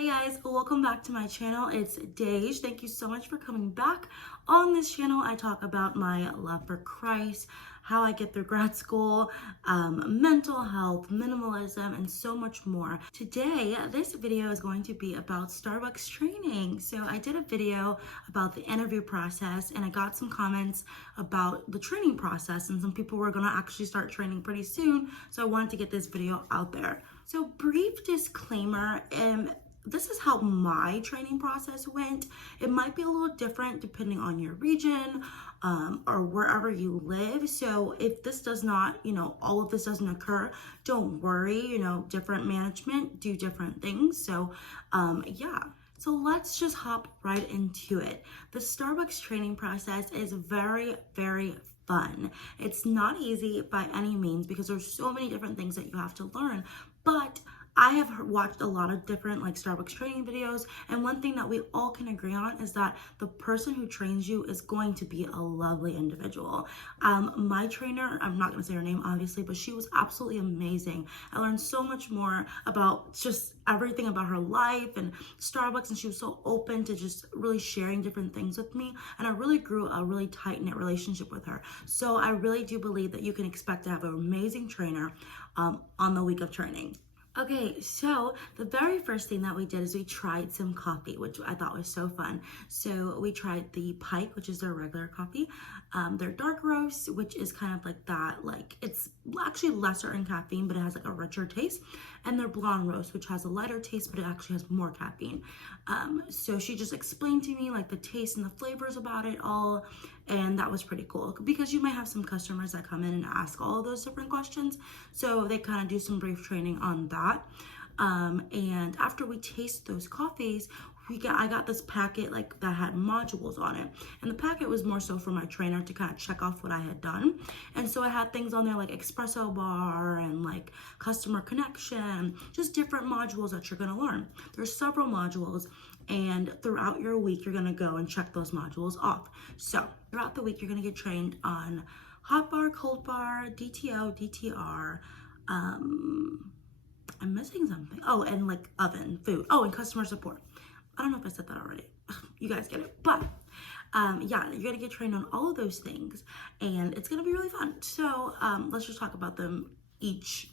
Hey guys, welcome back to my channel. It's Dej. Thank you so much for coming back. On this channel, I talk about my love for Christ, how I get through grad school, mental health, minimalism, and so much more. Today, this video is going to be about Starbucks training. So I did a video about the interview process and I got some comments about the training process, and some people were gonna actually start training pretty soon. So I wanted to get this video out there. So brief disclaimer, this is how my training process went. It might be a little different depending on your region or wherever you live. So if this does not, all of this doesn't occur, don't worry, different management do different things. So yeah. So let's just hop right into it. The Starbucks training process is very, very fun. It's not easy by any means because there's so many different things that you have to learn, but I have watched a lot of different Starbucks training videos, and one thing that we all can agree on is that the person who trains you is going to be a lovely individual. My trainer, I'm not going to say her name obviously, but she was absolutely amazing. I learned so much more about just everything about her life and Starbucks, and she was so open to just really sharing different things with me, and I really grew a really tight-knit relationship with her. So I really do believe that you can expect to have an amazing trainer on the week of training. Okay, so the very first thing that we did is we tried some coffee, which I thought was so fun. So we tried the Pike, which is their regular coffee, their dark roast, which is kind of like that, it's actually lesser in caffeine, but it has a richer taste, and their blonde roast, which has a lighter taste, but it actually has more caffeine. So she just explained to me the taste and the flavors about it all, and that was pretty cool because you might have some customers that come in and ask all of those different questions. So they kind of do some brief training on that. And after we taste those coffees, I got this packet that had modules on it, and the packet was more so for my trainer to kind of check off what I had done. And so I had things on there like espresso bar and customer connection, just different modules that you're going to learn. There's several modules, and throughout your week you're going to go and check those modules off. So throughout the week you're going to get trained on hot bar, cold bar, DTO, DTR, I'm missing something. Oh, and oven, food. Oh, and customer support. I don't know if I said that already. You guys get it. But yeah, you're going to get trained on all of those things, and it's going to be really fun. So let's just talk about them each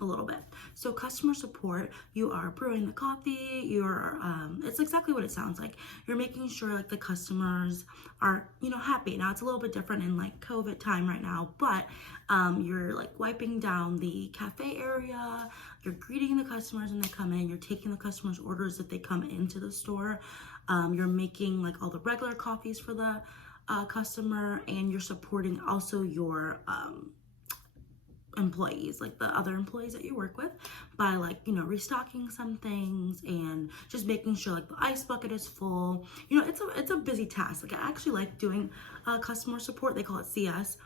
a little bit. So customer support, you are brewing the coffee, you're it's exactly what it sounds like. You're making sure the customers are happy. Now it's a little bit different in COVID time right now, but you're wiping down the cafe area, you're greeting the customers when they come in, you're taking the customers' orders if they come into the store, you're making all the regular coffees for the customer, and you're supporting also your employees, the other employees that you work with, by restocking some things and just making sure the ice bucket is full. It's a busy task. I actually like doing customer support. They call it CS,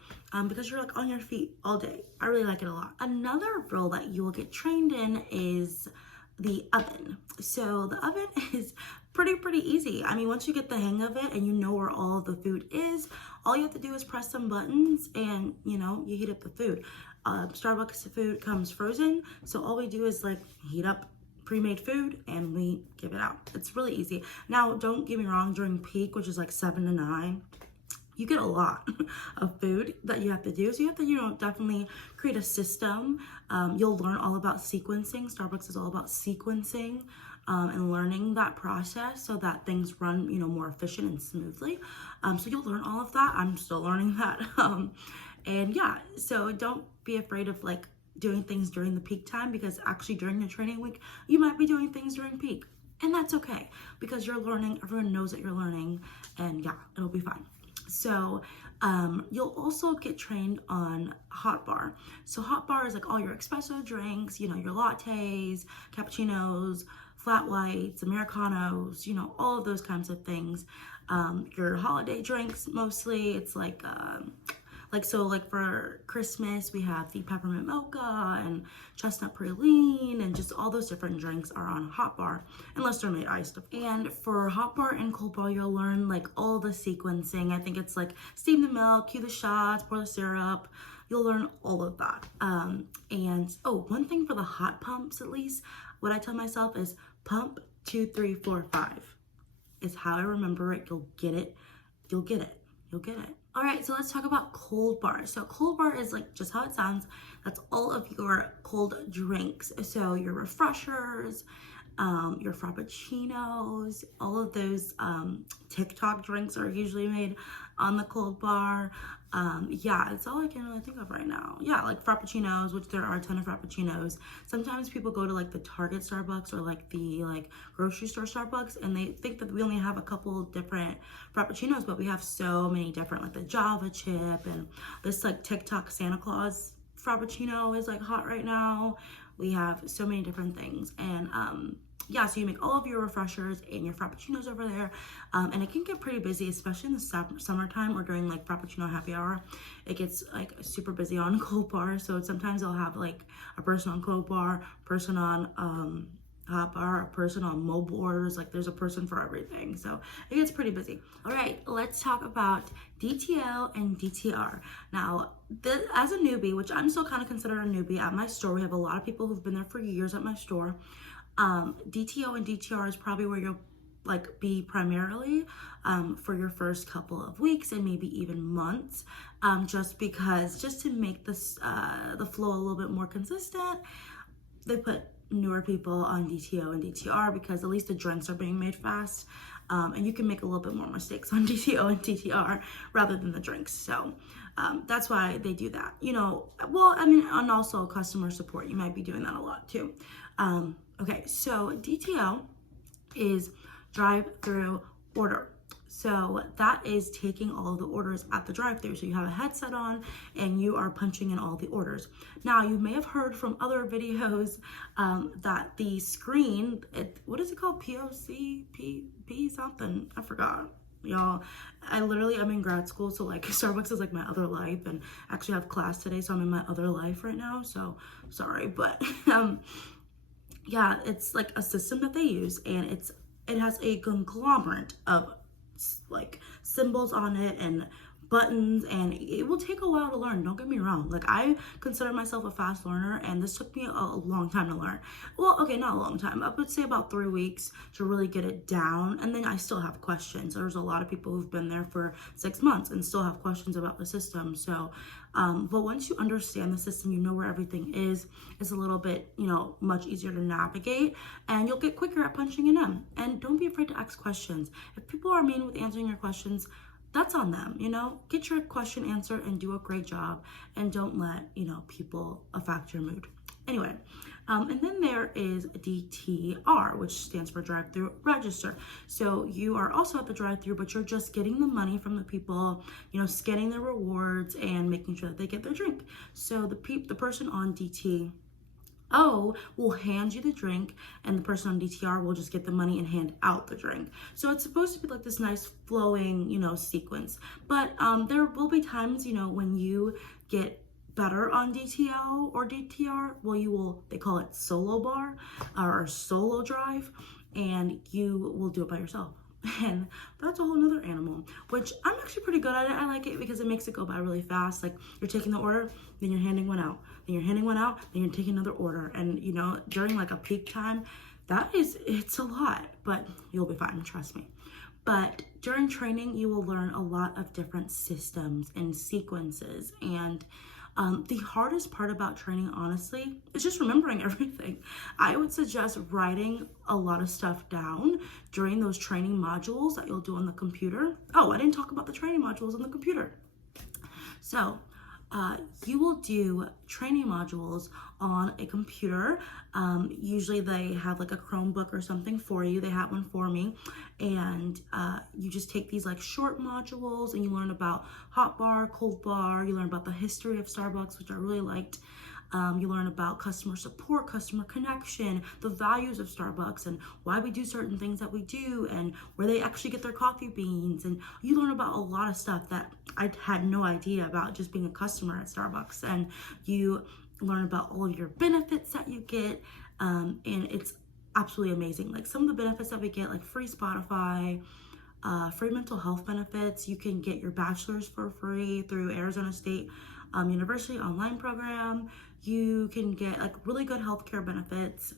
because you're on your feet all day. I really like it a lot. Another role that you will get trained in is the oven. So the oven is pretty easy. I mean, once you get the hang of it and you know where all of the food is, all you have to do is press some buttons and you heat up the food. Starbucks food comes frozen, so all we do is heat up pre-made food and we give it out. It's really easy. Now, don't get me wrong, during peak, which is 7 to 9, you get a lot of food that you have to do. So you have to, definitely create a system. You'll learn all about sequencing. Starbucks is all about sequencing and learning that process so that things run, more efficient and smoothly. So you'll learn all of that. I'm still learning that. And yeah, so don't be afraid of doing things during the peak time, because actually during the training week, you might be doing things during peak. And that's okay, because you're learning, everyone knows that you're learning, and yeah, it'll be fine. So you'll also get trained on hot bar. So hot bar is all your espresso drinks, your lattes, cappuccinos, flat whites, Americanos, all of those kinds of things. Your holiday drinks, mostly, it's for Christmas, we have the peppermint mocha and chestnut praline, and just all those different drinks are on hot bar, unless they're made iced. And for hot bar and cold bar, you'll learn all the sequencing. I think it's steam the milk, cue the shots, pour the syrup. You'll learn all of that. And oh, one thing for the hot pumps, at least, what I tell myself is Pump 2, 3, 4, 5 is how I remember it. You'll get it. You'll get it. You'll get it. All right, so let's talk about cold bar. So cold bar is like just how it sounds. That's all of your cold drinks. So your refreshers, your frappuccinos, all of those TikTok drinks are usually made on the cold bar. Yeah, it's all I can really think of right now. Yeah, like frappuccinos, which there are a ton of frappuccinos. Sometimes people go to like the Target Starbucks or like the grocery store Starbucks, and they think that we only have a couple different frappuccinos, but we have so many different, like the Java chip and this like TikTok Santa Claus frappuccino is like hot right now. We have so many different things, and yeah, so you make all of your refreshers and your frappuccinos over there, and it can get pretty busy, especially in the summertime or during like frappuccino happy hour. It gets like super busy on cold bar, so sometimes they'll have like a person on cold bar, person on hot bar, a person on mobile orders. Like there's a person for everything, so it gets pretty busy. All right, let's talk about DTL and DTR. Now, as a newbie, which I'm still kind of considered a newbie at my store, we have a lot of people who've been there for years at my store. DTO and DTR is probably where you'll like be primarily for your first couple of weeks and maybe even months, just to make this the flow a little bit more consistent. They put newer people on DTO and DTR because at least the drinks are being made fast, and you can make a little bit more mistakes on DTO and DTR rather than the drinks. So that's why they do that, you know. Well, I mean, and also customer support, you might be doing that a lot too. Okay, so DTO is drive-through order. So that is taking all of the orders at the drive-through. So you have a headset on and you are punching in all the orders. Now, you may have heard from other videos that the screen, what is it called? POC? P something? I forgot. Y'all, I'm in grad school, so like Starbucks is like my other life, and I actually have class today, so I'm in my other life right now, so sorry, but yeah, it's like a system that they use, and it has a conglomerate of like symbols on it and buttons, and it will take a while to learn. Don't get me wrong. Like, I consider myself a fast learner, and this took me a long time to learn. Well, okay, not a long time. I would say about 3 weeks to really get it down, and then I still have questions. There's a lot of people who've been there for 6 months and still have questions about the system. So, but once you understand the system, you know where everything is. It's a little bit, you know, much easier to navigate, and you'll get quicker at punching it in. And don't be afraid to ask questions. If people are mean with answering your questions, that's on them, you know. Get your question answered and do a great job, and don't let, you know, people affect your mood. Anyway, and then there is DTR, which stands for drive-through register. So you are also at the drive-through, but you're just getting the money from the people, you know, scanning their rewards and making sure that they get their drink. So the person on DTO will hand you the drink, and the person on DTR will just get the money and hand out the drink. So it's supposed to be like this nice flowing, you know, sequence. But there will be times, you know, when you get better on DTO or DTR, well, they call it solo bar or solo drive, and you will do it by yourself. And that's a whole nother animal, which I'm actually pretty good at it. I like it because it makes it go by really fast. Like, you're taking the order, then you're handing one out, then you're handing one out, then you're taking another order. And, you know, during like a peak time, it's a lot, but you'll be fine, trust me. But during training, you will learn a lot of different systems and sequences, and the hardest part about training, honestly, is just remembering everything. I would suggest writing a lot of stuff down during those training modules that you'll do on the computer. Oh, I didn't talk about the training modules on the computer. So you will do training modules on a computer. Usually they have like a Chromebook or something for you. They have one for me. And you just take these like short modules, and you learn about hot bar, cold bar. You learn about the history of Starbucks, which I really liked. You learn about customer support, customer connection, the values of Starbucks, and why we do certain things that we do, and where they actually get their coffee beans. And you learn about a lot of stuff that I had no idea about just being a customer at Starbucks. And you learn about all of your benefits that you get, and it's absolutely amazing. Like, some of the benefits that we get, like free Spotify, free mental health benefits. You can get your bachelor's for free through Arizona State University online program. You can get like really good healthcare benefits.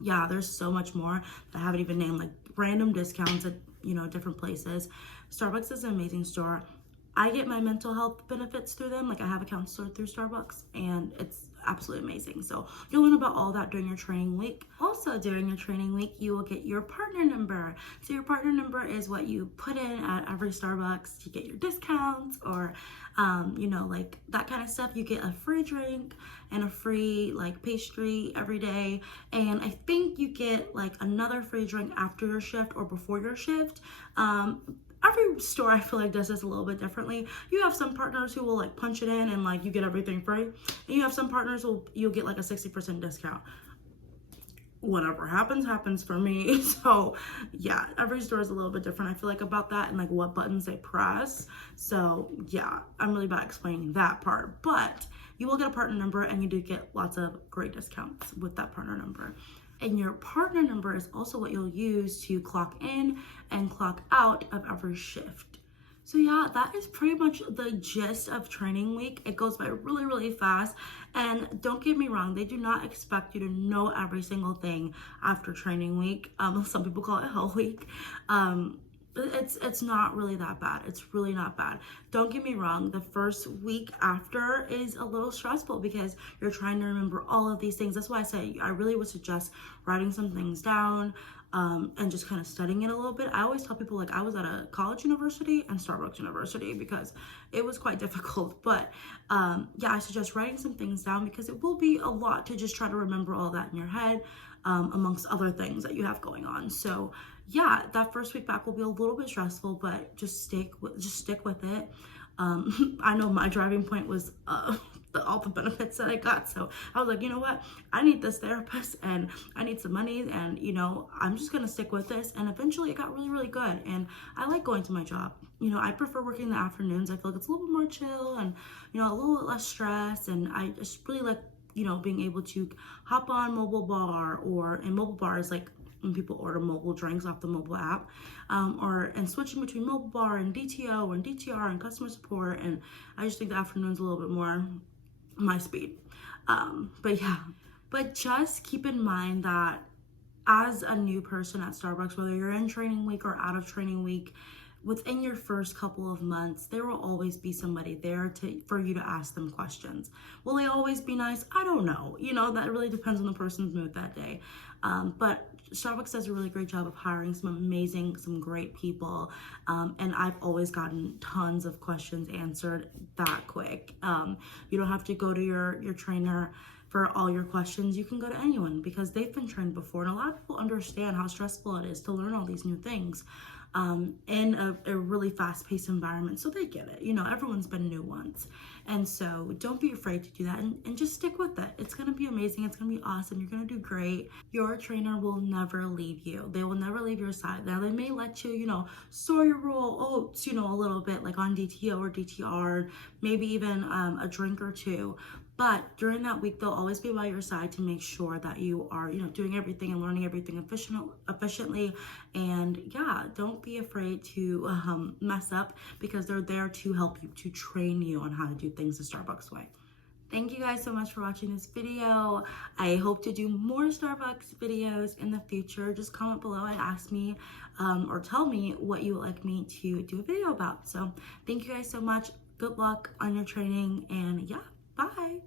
Yeah, there's so much more that I haven't even named, like random discounts at, different places. Starbucks is an amazing store. I get my mental health benefits through them. Like I have a counselor through Starbucks, and it's absolutely amazing. So you'll learn about all that during your training week. Also during your training week, you will get your partner number. So your partner number is what you put in at every Starbucks to get your discounts or, like that kind of stuff. You get a free drink and a free like pastry every day. And I think you get like another free drink after your shift or before your shift. Every store I feel like does this a little bit differently. You have some partners who will like punch it in and like you get everything free, and you have some partners who you'll get like a 60% discount. Whatever happens for me. So yeah, every store is a little bit different, I feel like, about that and like what buttons they press. So yeah, I'm really bad at explaining that part, but you will get a partner number and you do get lots of great discounts with that partner number. And your partner number is also what you'll use to clock in and clock out of every shift. So yeah, that is pretty much the gist of training week. It goes by really, really fast. And don't get me wrong, they do not expect you to know every single thing after training week. Some people call it Hell Week. It's not really that bad. It's really not bad. Don't get me wrong, the first week after is a little stressful because you're trying to remember all of these things. That's why I say I really would suggest writing some things down, and just kind of studying it a little bit. I always tell people, like, I was at a college university and Starbucks University because it was quite difficult. But yeah, I suggest writing some things down because it will be a lot to just try to remember all that in your head, amongst other things that you have going on. So yeah, that first week back will be a little bit stressful, but just stick with it. I know my driving point was all the benefits that I got. So I was like, you know what? I need this therapist and I need some money, and I'm just gonna stick with this. And eventually it got really, really good. And I like going to my job. I prefer working in the afternoons. I feel like it's a little bit more chill and, a little bit less stress. And I just really like, being able to hop on Mobile Bar, or in Mobile Bar is like when people order mobile drinks off the mobile app, and switching between Mobile Bar and DTO and DTR and customer support. And I just think the afternoon's a little bit more my speed. But yeah, but just keep in mind that as a new person at Starbucks, whether you're in training week or out of training week, within your first couple of months, there will always be somebody there for you to ask them questions. Will they always be nice? I don't know. That really depends on the person's mood that day. But Starbucks does a really great job of hiring some great people. And I've always gotten tons of questions answered that quick. You don't have to go to your trainer for all your questions. You can go to anyone because they've been trained before. And a lot of people understand how stressful it is to learn all these new things in a really fast-paced environment. So they get it. Everyone's been new once. And so don't be afraid to do that, and just stick with it. It's going to be amazing. It's going to be awesome. You're going to do great. Your trainer will never leave you. They will never leave your side. Now, they may let you, store your roll oats, a little bit like on DTO or DTR, maybe even a drink or two. But during that week, they'll always be by your side to make sure that you are, doing everything and learning everything efficiently. And yeah, don't be afraid to mess up, because they're there to help you, to train you on how to do things the Starbucks way. Thank you guys so much for watching this video. I hope to do more Starbucks videos in the future. Just comment below and ask me, or tell me what you would like me to do a video about. So thank you guys so much. Good luck on your training, and yeah, bye.